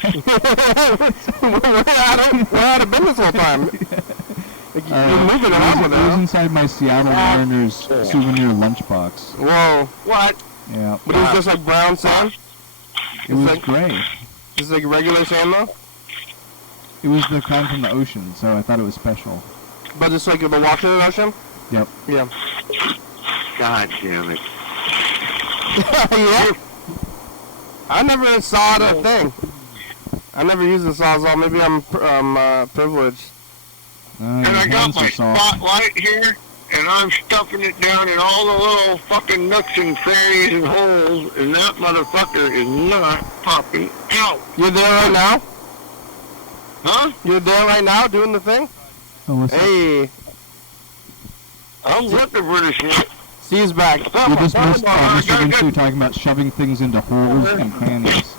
We're out of business all the time. You're moving around with it. It was inside my Seattle Mariners souvenir lunchbox. Whoa. What? Yeah. But it was just like brown sand? It was like gray. Just like regular sand though? It was the kind from the ocean, so I thought it was special. But it's like the Washington Ocean? Yep. Yeah. God damn it. Yeah? I never saw the thing. I never used the sawzall. Maybe I'm privileged. And I got my spotlight here, and I'm stuffing it down in all the little fucking nooks and crannies and holes, and that motherfucker is not popping out. You're there right now? Huh? You're there right now doing the thing? Oh, what's that? Hey. I'm looking for this shit. Steve's back. You just missed Mr. Vinci talking about shoving things into holes and crannies.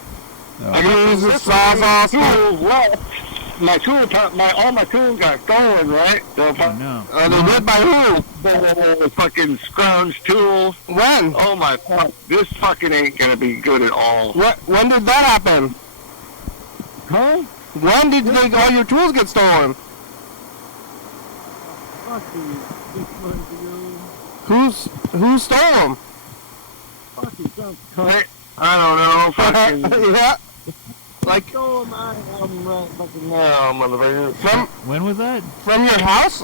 So. I can use the sawzall. Tools left. All my tools got stolen, right? So Oh, no. They did by who? fucking scrounge tools. When? Oh my fuck! This fucking ain't gonna be good at all. When did that happen? Huh? When did all your tools get stolen? Fucking 6 months ago. Who stole them? Fucking some cunt. I don't know. Fucking. Yeah. Like Oh my! I'm right fucking now, motherfucker. When was that? From your house?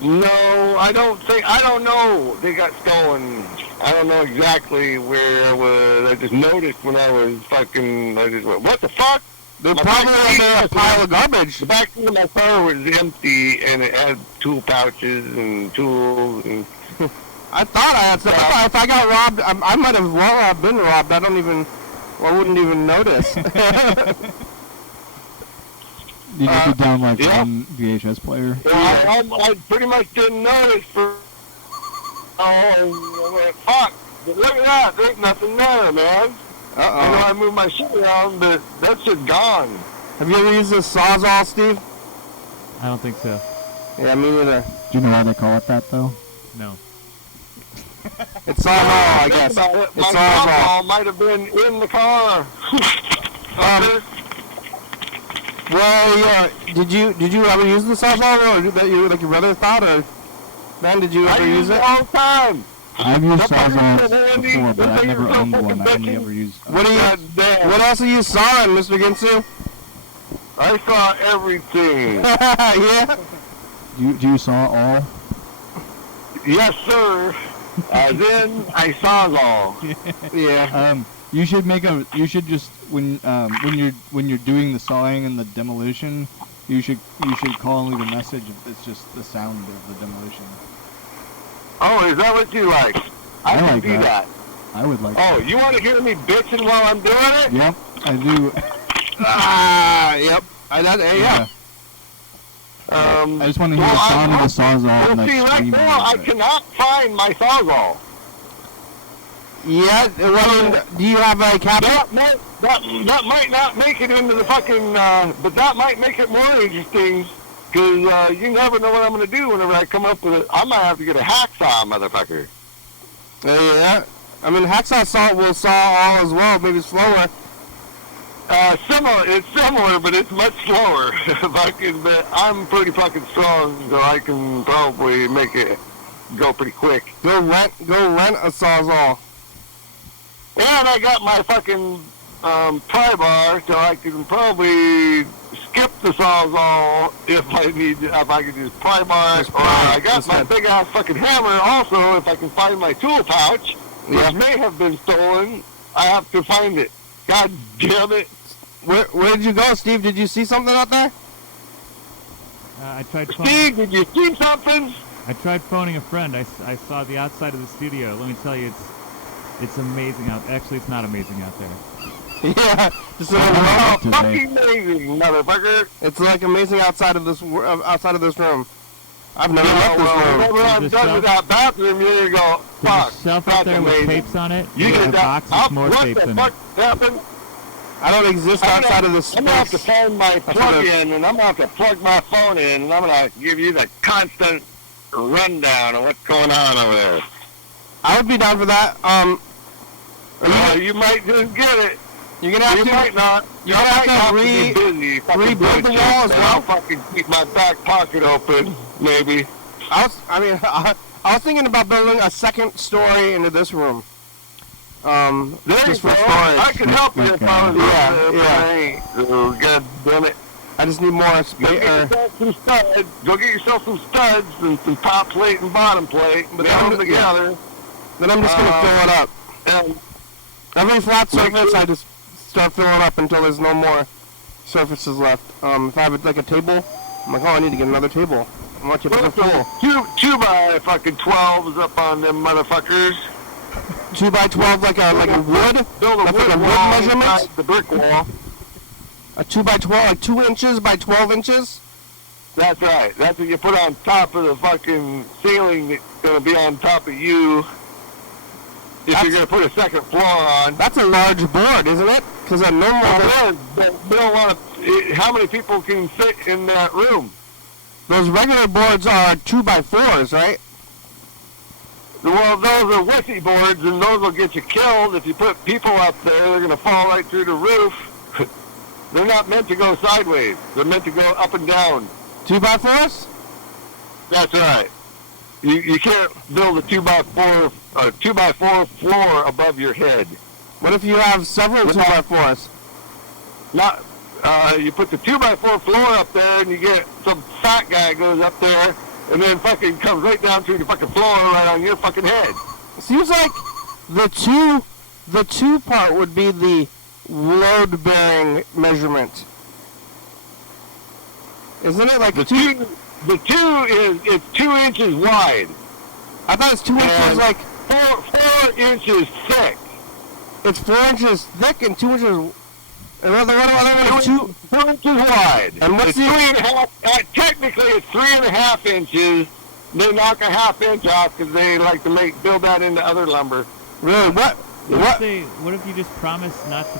No, I don't know. They got stolen. I don't know exactly where I was. I just noticed when I was fucking. I just went, what the fuck? They're probably under a pile of garbage. The back of my car was empty, and it had tool pouches and tools. And I thought I had stuff. I thought if I got robbed, I might have been robbed. I wouldn't even notice. You just put down like one VHS player. I pretty much didn't notice for. Oh, I went, fuck! But look at that. There's nothing there, man. I know I moved my shit around, but that shit's gone. Have you ever used this sawzall, Steve? I don't think so. Yeah, me neither. Do you know why they call it that though? No. It's sawzall, I guess. It's It's my sawzall. sawzall might have been in the car. Well, yeah. Did you ever use the sawzall, or that you like your brother thought, or Ben? Did you I ever use use it it? all the time. I've used That fucking Sawzalls Andy, before, but that I've thing never is so owned one. fucking I only bitchy. ever used. What do you? God damn. What else are you sawing, Mr. Ginsu? I saw everything. Yeah. Do you saw all? Yes, sir. Then I saw it all. Yeah. You should make a. You should just when you're doing the sawing and the demolition, you should call and leave a message. It's just the sound of the demolition. Oh, is that what you like? I can like do that. I would like. Oh, you want to hear me bitching while I'm doing it? Yep, I do. Yep. Yeah. I just want to hear the sound of the Sawzall Well, and like see, right screaming now I at it. cannot find my Sawzall. Yeah. Well, do you have a cabinet? That might not make it into the fucking, but that might make it more interesting, because you never know what I'm going to do whenever I come up with it. I might have to get a hacksaw, motherfucker. Yeah. I mean, hacksaw saw will saw all as well, maybe slower. It's similar, but it's much slower. But I'm pretty fucking strong, so I can probably make it go pretty quick. Go rent a Sawzall. And I got my fucking pry bar, so I can probably skip the Sawzall if I can just pry bar. Just Or pry. I got my big ass fucking hammer also if I can find my tool pouch, which may have been stolen. I have to find it. God damn it. Where did you go, Steve? Did you see something out there? I tried. Steve, did you see something? I tried phoning a friend. I saw the outside of the studio. Let me tell you, it's amazing out. Actually, it's not amazing out there. Yeah. Just Oh, today. fucking amazing, motherfucker. it's like amazing outside of this room. I've never left this Well, room. whenever I'm There's done a with that bathroom, you're going to go, There's fuck, a shelf that's out there amazing. with tapes on it. You and get a that box up, with more what tapes the in fuck it. happened? I don't exist outside of this I'm going to have to space. find my what plug-in, and I'm going to have to plug my phone in, and I'm going to give you the constant rundown of what's going on over there. I would be down for that. You might just get it. You're gonna have You to. might not. You're gonna have to be busy. fucking rebuild the doing wall shit, as and I'll well. fucking keep my back pocket open, maybe. I was thinking about building a second story into this room. There you Just go. for storage. I can help you if I was Yeah, there, but I ain't. So, God damn it. I just need more Go space. get yourself some studs. Go get yourself some studs and some top plate and bottom plate. But Nail then- them together. Then I'm just gonna fill it up. And Every flat surface, I just start filling up until there's no more surfaces left. If I have like a table, I'm like, oh, I need to get another table. I'm like, it's put full. two by fucking 12s up on them motherfuckers. 2x12, like a wood. Build a That's wood like a wood wall measurement? inside the brick wall. A 2x12, like 2 inches by 12 inches. That's right. That's what you put on top of the fucking ceiling that's going to be on top of you. If you're going to put a second floor on. That's a large board, isn't it? Because a normal. Well, they don't want to. How many people can fit in that room? Those regular boards are 2x4s, right? Well, those are wussy boards, and those will get you killed. If you put people up there, they're going to fall right through the roof. They're not meant to go sideways. They're meant to go up and down. 2x4s? That's right. You can't build a 2x4 floor above your head. What if you have several Without- 2x4s? Not. You put the 2x4 floor up there, and you get some fat guy goes up there, and then fucking comes right down through the fucking floor right on your fucking head. Seems like the two part would be the load bearing measurement. Isn't it like The two it's 2 inches wide. I thought it's 2 inches And like 4 inches thick. it's 4 inches thick and 2 inches. Another one is 2. 2 inches wide. And what's it's the- 3.5? Technically, it's 3.5 inches. They knock a half inch off because they like to build that into other lumber. Really? What? What if you just promise not to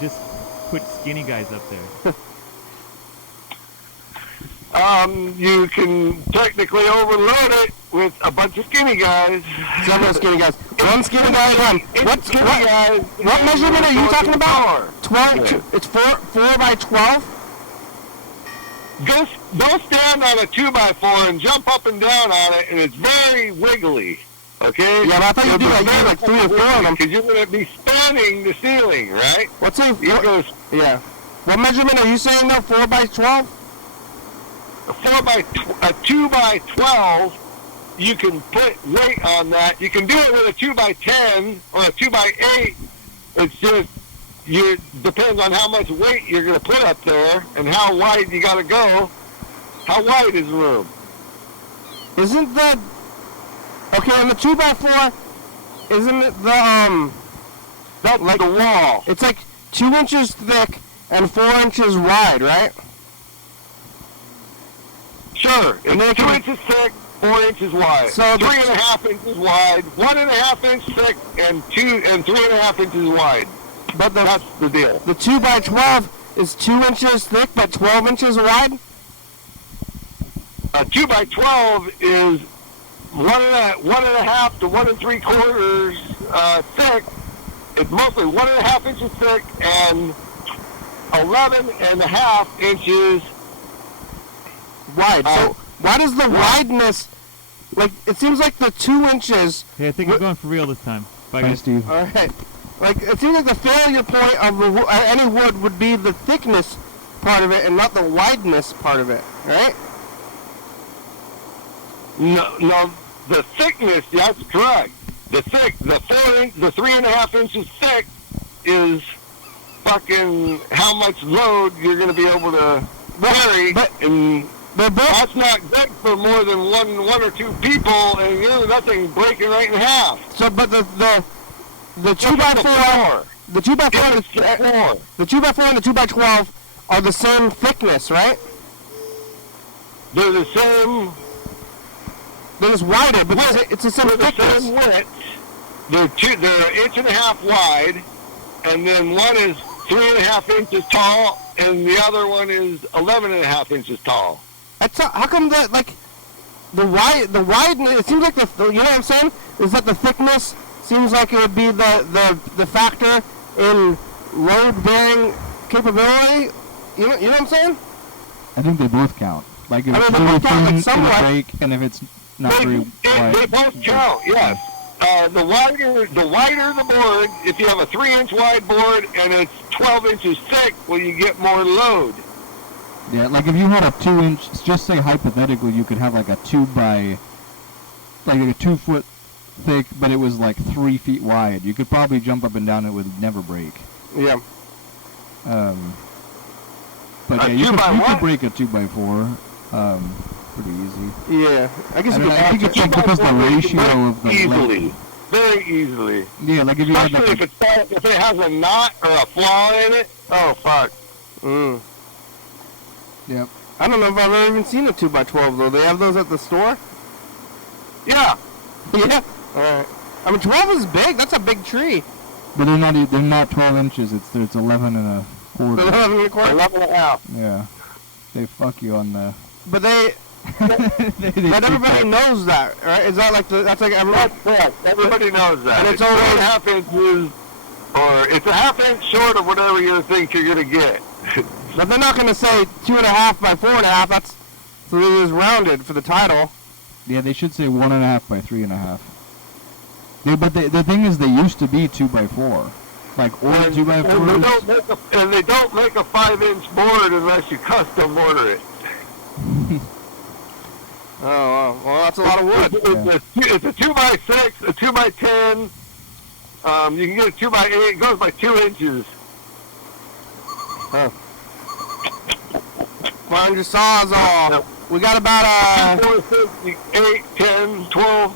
just put skinny guys up there? You can technically overload it with a bunch of skinny guys. Several skinny guys. One skinny guy at a time. What measurement are you talking about? 12. It's 4 by 12. Go stand on a 2x4 and jump up and down on it, and it's very wiggly. Okay? Yeah, but I thought you do like 3 or 4 of them. Because you're going to be spanning the ceiling, right? What's a You're going to yeah? What measurement are you saying though? 4 by 12? a 2 by 12. You can put weight on that. You can do it with a 2 by 10 or a 2 by 8. It's just depends on how much weight you're going to put up there and how wide you got to go. How wide is the room? Isn't the okay on the 2 by 4? Isn't it the That's like a wall. It's like 2 inches thick and 4 inches wide, right? Sure. It's 2 inches thick, 4 inches wide. So 3.5 inches wide, 1.5 inch thick, and 3.5 inches wide. But That's the deal. the 2 by 12 is 2 inches thick but 12 inches wide. A 2 by 12 is 1.5 to 1 3/4 thick. It's mostly 1.5 inches thick and 11.5 inches Wide. So why does the wideness, like, it seems like the 2 inches. Hey, I think I'm going for real this time. Bye, Bye, guys. Steve. All right. Like, it seems like the failure point of any wood would be the thickness part of it and not the wideness part of it, right? No, the thickness, that's correct. The 3.5 inches thick is fucking how much load you're going to be able to carry. And that's not good for more than one or two people, and that thing breaking right in half. So, but the 2 by 4, the 2 by 4, the 2 by 4 and the 2 by 12 are the same thickness, right? They're the same. They're just wider, but it's the same They're the thickness. same width. They're 1.5 inches wide, and then one is 3.5 inches tall, and the other one is 11.5 inches tall. How come that, like, the wideness, it seems like you know what I'm saying? Is that the thickness seems like it would be the factor in load-bearing capability? You know what I'm saying? I think they both count. Like if I mean, it's they really both count, like, thin, somewhat. it'll break, and if it's not very wide. They both count, yes. The wider the board, if you have a 3-inch wide board and it's 12 inches thick, well, you get more load. Yeah, like if you had a 2-inch, just say hypothetically, you could have like a 2 by, like a 2 foot thick, but it was like 3 feet wide. You could probably jump up and down, it would never break. Yeah. But yeah, you could break a 2 by 4, pretty easy. Yeah. I guess I think it's like because the ratio of the easily, length. very easily. Yeah, like if you had Especially like if it has a knot or a flaw in it. Oh fuck. Yep. I don't know if I've ever even seen a 2 by 12 though. They have those at the store? Yeah. Yeah. Alright. I mean, 12 is big. That's a big tree. But they're not 12 inches. It's 11 and a quarter. 11 and a quarter? 11.5. Yeah. They fuck you on the. But but everybody knows that, right? Is that like that's like everyone? Yes, everybody knows that. And it's only always- 1/2 inches, or it's 1/2 inch short of whatever you think you're gonna get. But they're not going to say 2.5 by 4.5. That's so it is rounded for the title. Yeah, they should say 1.5 by 3.5. Yeah, but the thing is, they used to be 2 by 4, like old 2 by 4s. And they don't make a 5-inch board unless you custom order it. Oh, well, that's a lot of wood. It's a 2 by 6, a 2 by 10. You can get a 2 by 8. It goes by 2 inches. Huh. Find your sawzall. Yep. We got about 4, 6, 8, 10, 12.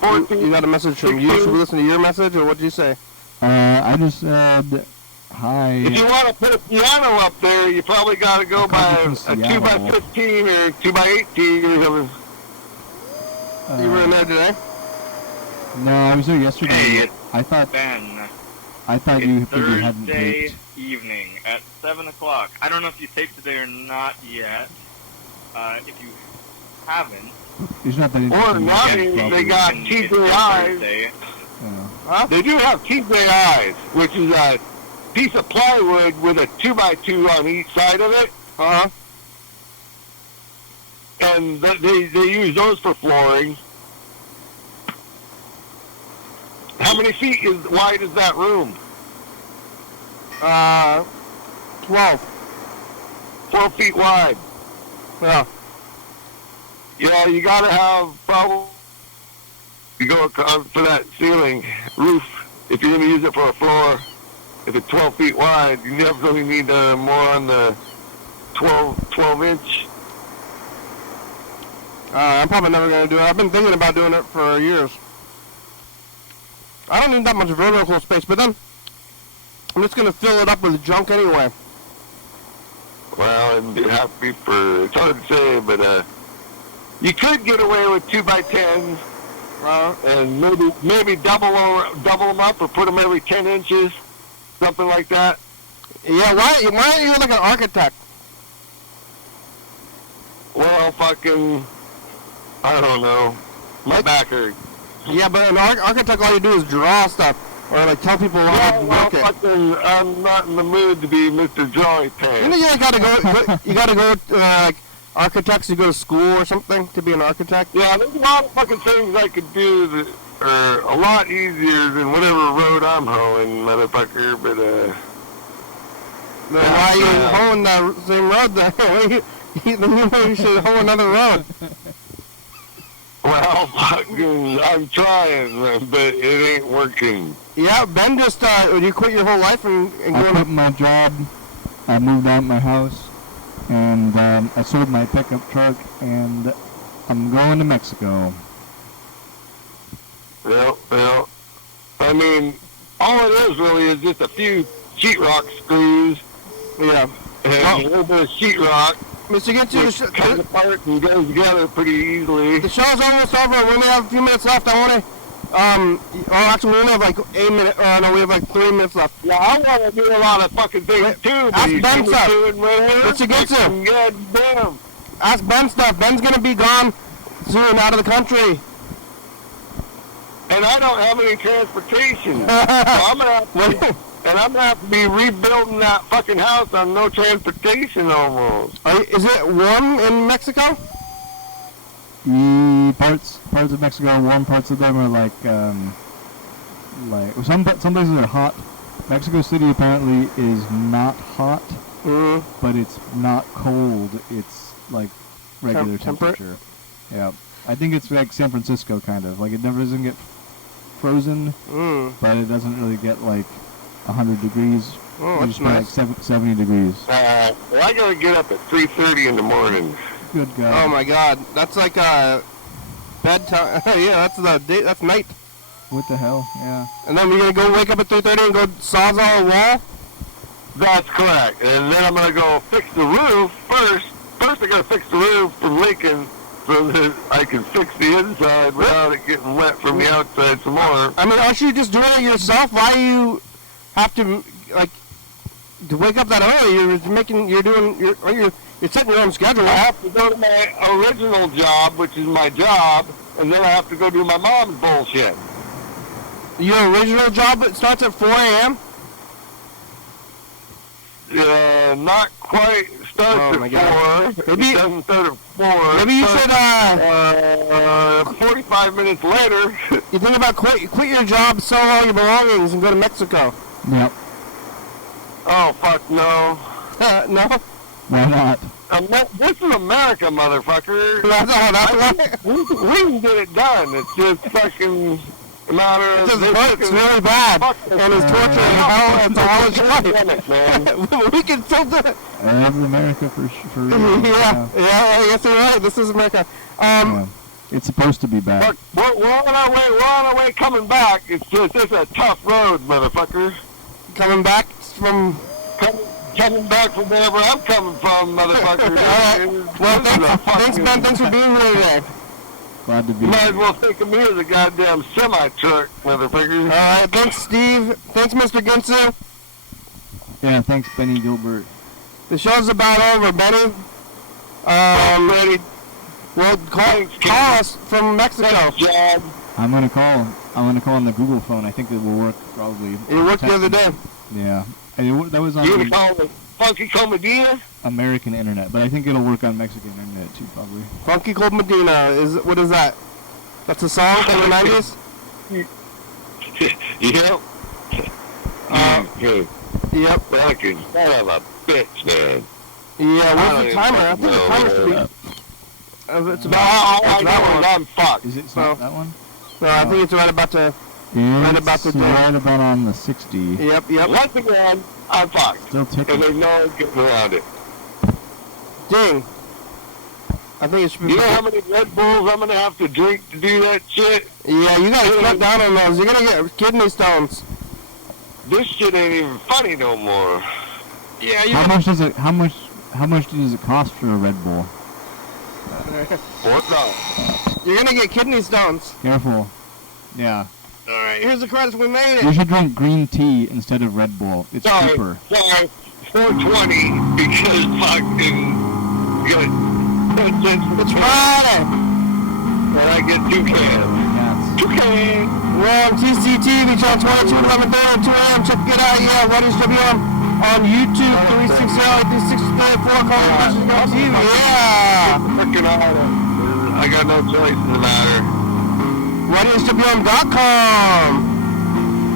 14, you got a message from you. 16. Should we listen to your message, or what did you say? I just said hi. If you want to put a piano up there, you probably got to go by a 2 by 15 or 2 by 18 or something. You were in there today? No, I was there yesterday. Hey, it's I thought Ben. you It's figured you hadn't Thursday taped. evening at 7 o'clock. I don't know if you taped today or not yet. If you haven't, It's not that Or interesting. not, Probably. they got then it's TJIs. Thursday. Yeah. They do have TJIs, which is a piece of plywood with a 2x2 on each side of it. And they use those for flooring. How many feet wide is that room? 12. 12 feet wide. Yeah. Yeah, you gotta have probably, you go for that ceiling roof, if you're gonna use it for a floor, if it's 12 feet wide, you definitely need more on the 12 inch. I'm probably never going to do it. I've been thinking about doing it for years. I don't need that much vertical space, but then I'm just going to fill it up with junk anyway. Well, it'd have to be it's hard to say, but you could get away with 2x10s, and maybe double them up or put them every 10 inches, something like that. Yeah, why aren't you like an architect? Well, fucking, I don't know. My back hurts. Yeah, but an architect, all you do is draw stuff, or like tell people how to work it. Fucking, I'm not in the mood to be Mr. Drawing Pants. You know, you gotta go like architects. You go to school or something to be an architect. Yeah, there's a lot of fucking things I could do that are a lot easier than whatever road I'm hoeing, motherfucker. But then why are you hoeing that same road then? You should hoe another road. Well, fucking, I'm trying, but it ain't working. Yeah, Ben just, you quit your whole life and I quit my job, I moved out of my house, and I sold my pickup truck, and I'm going to Mexico. Well, I mean, all it is really is just a few sheetrock screws. Yeah. And a little bit of sheetrock. Mr. Gitsu, Comes apart and goes together pretty easily. the show's almost over. We only have a few minutes left. I want to, actually, we only have like 8 minutes. No, we have like 3 minutes left. Yeah, I want to do a lot of fucking things too. Ask Ben stuff. Mr. Gitsu. God damn. Ask Ben stuff. Ben's going to be gone soon out of the country. And I don't have any transportation. So I'm gonna have to be rebuilding that fucking house on no transportation almost. Is it warm in Mexico? Parts of Mexico are warm. Parts of them are like some places are hot. Mexico City apparently is not hot, but it's not cold. It's like regular temperature. Yeah, I think it's like San Francisco kind of. Like it never doesn't get frozen, but it doesn't really get like 100 degrees. Oh, that's nice. Like 70 degrees. Well, I gotta get up at 3:30 in the morning. Good God. Oh my God, that's like bedtime. Yeah, that's night. What the hell? Yeah. And then we're gonna go wake up at 3:30 and go sawzall a wall. That's correct. And then I'm gonna go fix the roof first. First, I gotta fix the roof from Lincoln so that I can fix the inside without it getting wet from the outside some more. I mean, aren't you just doing it yourself? Why do you have to to wake up that early? You're setting your own schedule. I have to go to my original job, which is my job, and then I have to go do my mom's bullshit. Your original job starts at 4 a.m.? Not quite. Starts at 4. Maybe, it doesn't start at 4. Maybe you should, 45 minutes later. You think about quit your job, sell all your belongings, and go to Mexico. Yep. Oh, fuck no. No? Why not? This is America, motherfucker. We can get it done. It's just fucking a matter of... It just hurts really bad. And it's torture and all its life. We can still do it. This is America for Yeah, I guess you're right. This is America. It's supposed to be bad. We're on our way coming back. It's a tough road, motherfucker. Coming back from... Coming back from wherever I'm coming from, motherfucker. All right. Well, thanks, Ben. Thanks for being here today. Glad to be You might here. as well think of me as a goddamn semi-truck, motherfucker. All right. Thanks, Steve. Thanks, Mr. Ginsu. Yeah, thanks, Benny Gilbert. The show's about over, Benny. Ready? Well, call us from Mexico. Thanks, John. I'm gonna call on the Google phone. I think it will work probably. It worked the other day. Yeah. And that was on You the call it Funky Comedina? American internet, but I think it'll work on Mexican internet too, probably. Funky Cold Medina. What is that? That's a song from the 90s? Yep. Yep. Fucking son of a bitch, man. Yeah, what's the I timer? I don't think the even timer should know. be... it's No, about... I know I'm fucked. Is it So- not that one? No, I think it's right about to... It's about to do. right about on the 60. Yep, yep. Once again, I'm fucked. Still And ticking. there's no one getting around it. Ding. I think it should be... You know how many Red Bulls I'm gonna have to drink to do that shit? Yeah, you gotta cut down on those. You're gonna get kidney stones. This shit ain't even funny no more. Yeah, you... How much does it cost for a Red Bull? $4. You're gonna get kidney stones. Careful. Yeah. Alright, here's the credits. We made You it. should drink green tea instead of Red Bull. It's Sorry, cheaper. sorry, 420 because fucking good. It's Friday. And I get 2 cans. Cats. 2 cans. We're on TCTV, channel 22, 11:30, 2 a.m. Check it out. Yeah, YDHWM on YouTube, 360, 360, 4 on TV. Yeah. Freaking auto. I got no choice in the matter. YDHWM.com.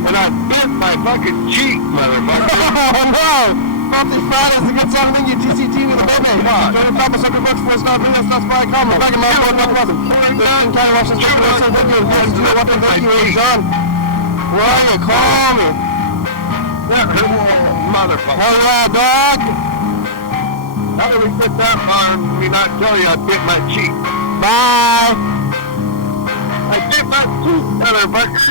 And I bit my fucking cheek, motherfucker. Oh no! Monthly Fridays, a good time to your TCTV, the baby. Join the top of Circle Books for a start video, start spy, comment, back in my phone, no problem. Thurston County, Washington State, USA, thank you, thank you, what thank you, John. Ryan, call me. Motherfucker. Hell yeah, dog. How do we put that on me not tell you I bit my cheek? Bye. I bit my cheek, motherfucker.